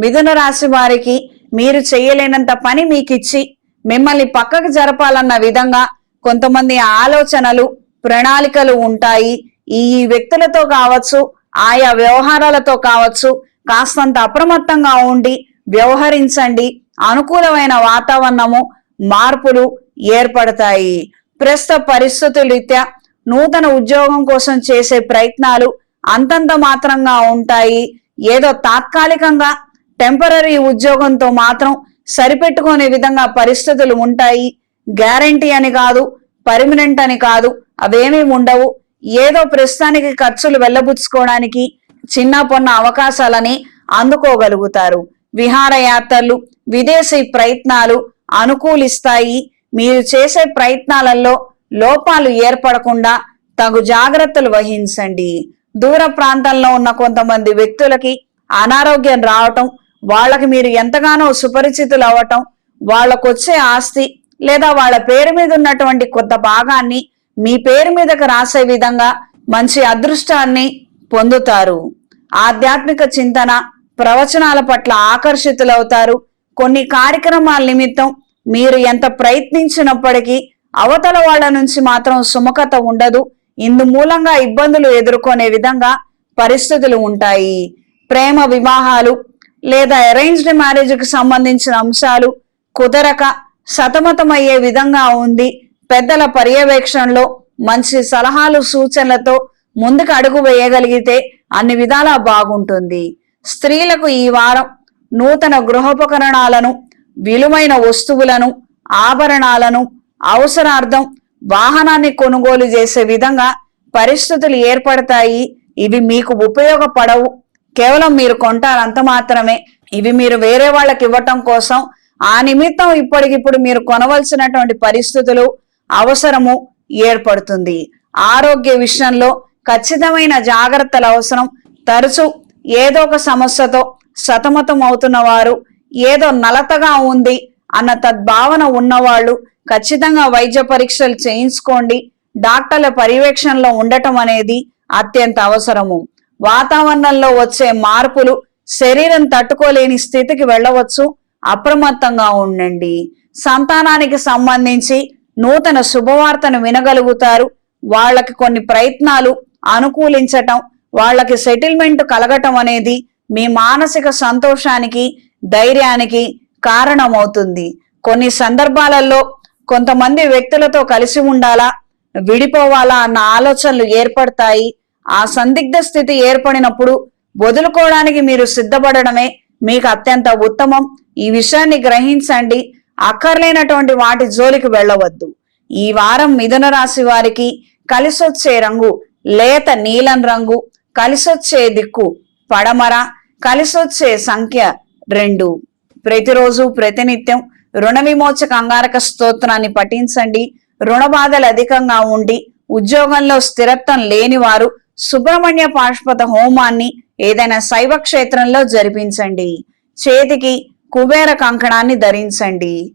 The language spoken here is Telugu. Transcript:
మిథున రాశి వారికి మీరు చేయలేనంత పని మీకు ఇచ్చి మిమ్మల్ని పక్కకు జరపాలన్న విధంగా కొంతమంది ఆలోచనలు ప్రణాళికలు ఉంటాయి. ఈ వ్యక్తులతో కావచ్చు ఆయా వ్యవహారాలతో కావచ్చు కాస్తంత అప్రమత్తంగా ఉండి వ్యవహరించండి. అనుకూలమైన వాతావరణము మార్పులు ఏర్పడతాయి. ప్రస్తుత పరిస్థితుల రీత్యా నూతన ఉద్యోగం కోసం చేసే ప్రయత్నాలు అంతంత మాత్రంగా ఉంటాయి. ఏదో తాత్కాలికంగా టెంపరీ ఉద్యోగంతో మాత్రం సరిపెట్టుకునే విధంగా పరిస్థితులు ఉంటాయి. గ్యారంటీ అని కాదు పర్మనెంట్ అని కాదు అవేమీ ఉండవు. ఏదో ప్రస్తుతానికి ఖర్చులు వెళ్ళబుచ్చుకోవడానికి చిన్న పొన్న అవకాశాలని అందుకోగలుగుతారు. విహారయాత్రలు విదేశీ ప్రయత్నాలు అనుకూలిస్తాయి. మీరు చేసే ప్రయత్నాలలో లోపాలు ఏర్పడకుండా తగు జాగ్రత్తలు వహించండి. దూర ప్రాంతంలో ఉన్న కొంతమంది వ్యక్తులకి అనారోగ్యం రావటం వాళ్ళకి మీరు ఎంతగానో సుపరిచితులు అవ్వటం వాళ్ళకొచ్చే ఆస్తి లేదా వాళ్ళ పేరు మీద ఉన్నటువంటి కొంత భాగాన్ని మీ పేరు మీదకి రాసే విధంగా మంచి అదృష్టాన్ని పొందుతారు. ఆధ్యాత్మిక చింతన ప్రవచనాల పట్ల ఆకర్షితులవుతారు. కొన్ని కార్యక్రమాల నిమిత్తం మీరు ఎంత ప్రయత్నించినప్పటికీ అవతల వాళ్ళ నుంచి మాత్రం సుముఖత ఉండదు. ఇందు మూలంగా ఇబ్బందులు ఎదుర్కొనే విధంగా పరిస్థితులు ఉంటాయి. ప్రేమ వివాహాలు లేదా అరేంజ్డ్ మ్యారేజ్కి సంబంధించిన అంశాలు కుదరక సతమతమయ్యే విధంగా ఉంది. పెద్దల పర్యవేక్షణలో మంచి సలహాలు సూచనలతో ముందుకు అడుగు వేయగలిగితే అన్ని విధాలా బాగుంటుంది. స్త్రీలకు ఈ వారం నూతన గృహోపకరణాలను విలువైన వస్తువులను ఆభరణాలను అవసరార్థం వాహనాన్ని కొనుగోలు చేసే విధంగా పరిస్థితులు ఏర్పడతాయి. ఇవి మీకు ఉపయోగపడవు. కేవలం మీరు కొంటారంత మాత్రమే. ఇవి మీరు వేరే వాళ్ళకి ఇవ్వటం కోసం ఆ నిమిత్తం ఇప్పటికిప్పుడు మీరు కొనవలసినటువంటి పరిస్థితులు అవసరము ఏర్పడుతుంది. ఆరోగ్య విషయంలో ఖచ్చితమైన జాగ్రత్తలు అవసరం. తరచు ఏదో ఒక సమస్యతో సతమతం అవుతున్న వారు ఏదో నలతగా ఉంది అన్న తద్భావన ఉన్నవాళ్ళు ఖచ్చితంగా వైద్య పరీక్షలు చేయించుకోండి. డాక్టర్ల పర్యవేక్షణలో ఉండటం అనేది అత్యంత అవసరము. వాతావరణంలో వచ్చే మార్పులు శరీరం తట్టుకోలేని స్థితికి వెళ్ళవచ్చు. అప్రమత్తంగా ఉండండి. సంతానానికి సంబంధించి నూతన శుభవార్తను వినగలుగుతారు. వాళ్ళకి కొన్ని ప్రయత్నాలు అనుకూలించటం వాళ్ళకి సెటిల్మెంట్ కలగటం అనేది మీ మానసిక సంతోషానికి ధైర్యానికి కారణమవుతుంది. కొన్ని సందర్భాలలో కొంతమంది వ్యక్తులతో కలిసి ఉండాలా? విడిపోవాలా? అన్న ఆలోచనలు ఏర్పడతాయి. ఆ సందిగ్ధ స్థితి ఏర్పడినప్పుడు వదులుకోవడానికి మీరు సిద్ధపడడమే మీకు అత్యంత ఉత్తమం. ఈ విషయాన్ని గ్రహించండి. అక్కర్లేనటువంటి వాటి జోలికి వెళ్ళవద్దు. ఈ వారం మిథున రాశి వారికి కలిసొచ్చే రంగు లేత నీలం రంగు కలిసొచ్చే దిక్కు పడమర కలిసొచ్చే సంఖ్య రెండు. ప్రతిరోజు ప్రతినిత్యం రుణ విమోచక అంగారక స్తోత్రాన్ని పఠించండి. రుణ బాధలు అధికంగా ఉండి ఉద్యోగంలో స్థిరత్వం లేని వారు సుబ్రహ్మణ్య పాష్పత హోమాన్ని ఏదైనా శైవ క్షేత్రంలో జరిపించండి. చేతికి కుబేర కంకణాన్ని ధరించండి.